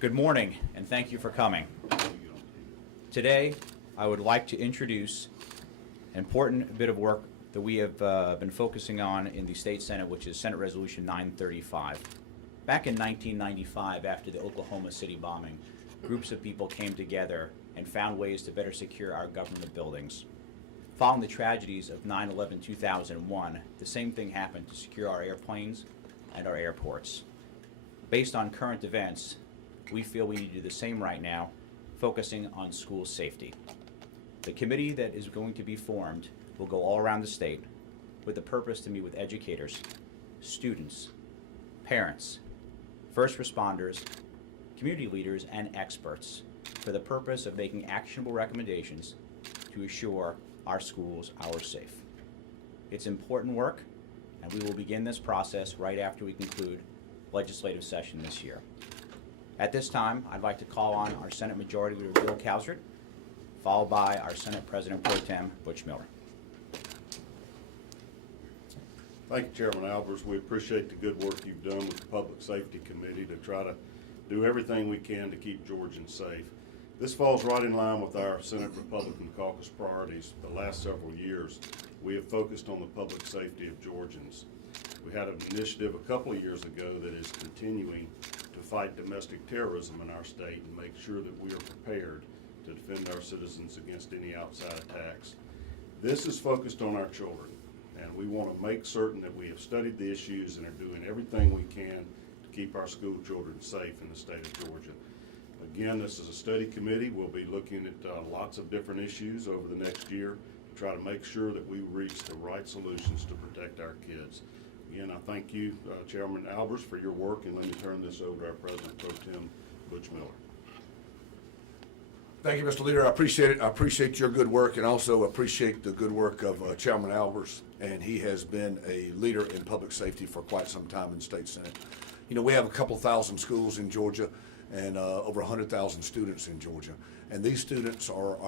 Good morning, and thank you for coming. Today, I would like to introduce an important bit of work that we have been focusing on in the State Senate, which is Senate Resolution 935. Back in 1995, after the Oklahoma City bombing, groups of people came together and found ways to better secure our government buildings. Following the tragedies of 9/11/2001, the same thing happened to secure our airplanes and our airports. Based on current events, we feel we need to do the same right now, focusing on school safety. The committee that is going to be formed will go all around the state with the purpose to meet with educators, students, parents, first responders, community leaders, and experts for the purpose of making actionable recommendations to assure our schools are safe. It's important work, and we will begin this process right after we conclude legislative session this year. At this time, I'd like to call on our Senate Majority Leader Bill Calsert, followed by our Senate President Pro Tem Butch Miller. Thank you, Chairman Albers. We appreciate the good work you've done with the Public Safety Committee to try to do everything we can to keep Georgians safe. This falls right in line with our Senate Republican caucus priorities. The last several years, we have focused on the public safety of Georgians. We had an initiative a couple of years ago that is continuing to fight domestic terrorism in our state and make sure that we are prepared to defend our citizens against any outside attacks. This is focused on our children, and we want to make certain that we have studied the issues and are doing everything we can to keep our school children safe in the state of Georgia. Again, this is a study committee. We'll be looking at lots of different issues over the next year to try to make sure that we reach the right solutions to protect our kids. Again, I thank you, Chairman Albers, for your work, and let me turn this over to our President Pro Tem Butch Miller. Thank you, Mr. Leader. I appreciate it. I appreciate your good work and also appreciate the good work of Chairman Albers, and he has been a leader in public safety for quite some time in the State Senate. You know, we have a couple thousand schools in Georgia and over 100,000 students in Georgia, and these students are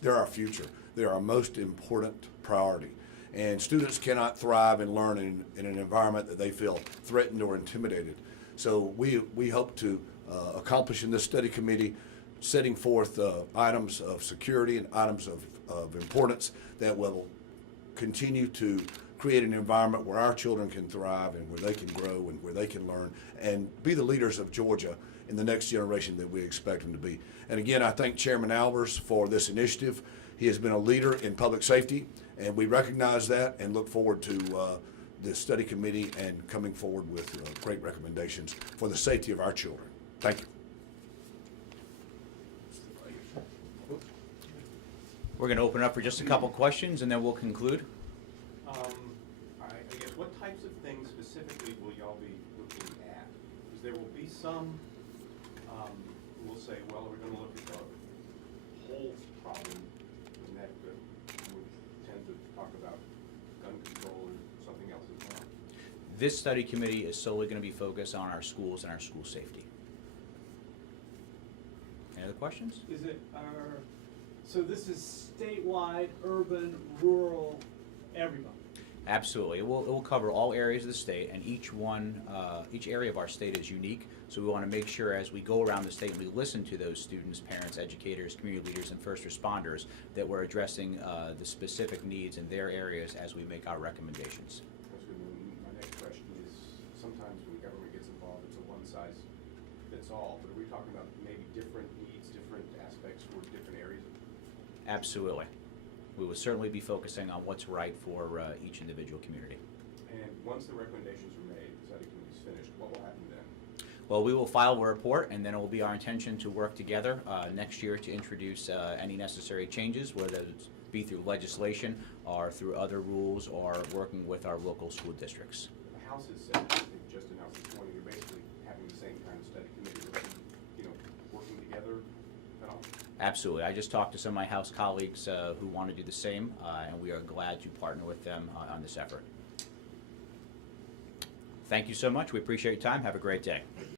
they're our future. They're our most important priority. And students cannot thrive and learn in an environment that they feel threatened or intimidated. So we hope to accomplish in this study committee setting forth items of security and items of importance that will continue to create an environment where our children can thrive and where they can grow and where they can learn and be the leaders of Georgia in the next generation that we expect them to be. And again, I thank Chairman Albers for this initiative. He has been a leader in public safety, and we recognize that and look forward to this study committee and coming forward with great recommendations for the safety of our children. Thank you. We're going to open up for just a couple questions, and then we'll conclude. I guess, what types of things specifically will y'all be looking at? Because there will be some who will say, well, we're going to look at the whole problem, and that would tend to talk about gun control and something else as well. This study committee is solely going to be focused on our schools and our school safety. Any other questions? Is it our, so this is statewide, urban, rural, everyone? Absolutely. It will cover all areas of the state, and each area of our state is unique. So we want to make sure as we go around the state and we listen to those students, parents, educators, community leaders, and first responders that we're addressing the specific needs in their areas as we make our recommendations. My next question is, sometimes when government gets involved, it's a one-size-fits-all, but are we talking about maybe different needs, different aspects for different areas? Absolutely. We will certainly be focusing on what's right for each individual community. And once the recommendations are made, the study committee is finished, what will happen then? Well, we will file a report, and then it will be our intention to work together next year to introduce any necessary changes, whether it be through legislation or through other rules or working with our local school districts. The House has said, I think just announced this morning, you're basically having the same kind of study committee, working together at all? Absolutely. I just talked to some of my House colleagues who want to do the same, and we are glad to partner with them on this effort. Thank you so much. We appreciate your time. Have a great day.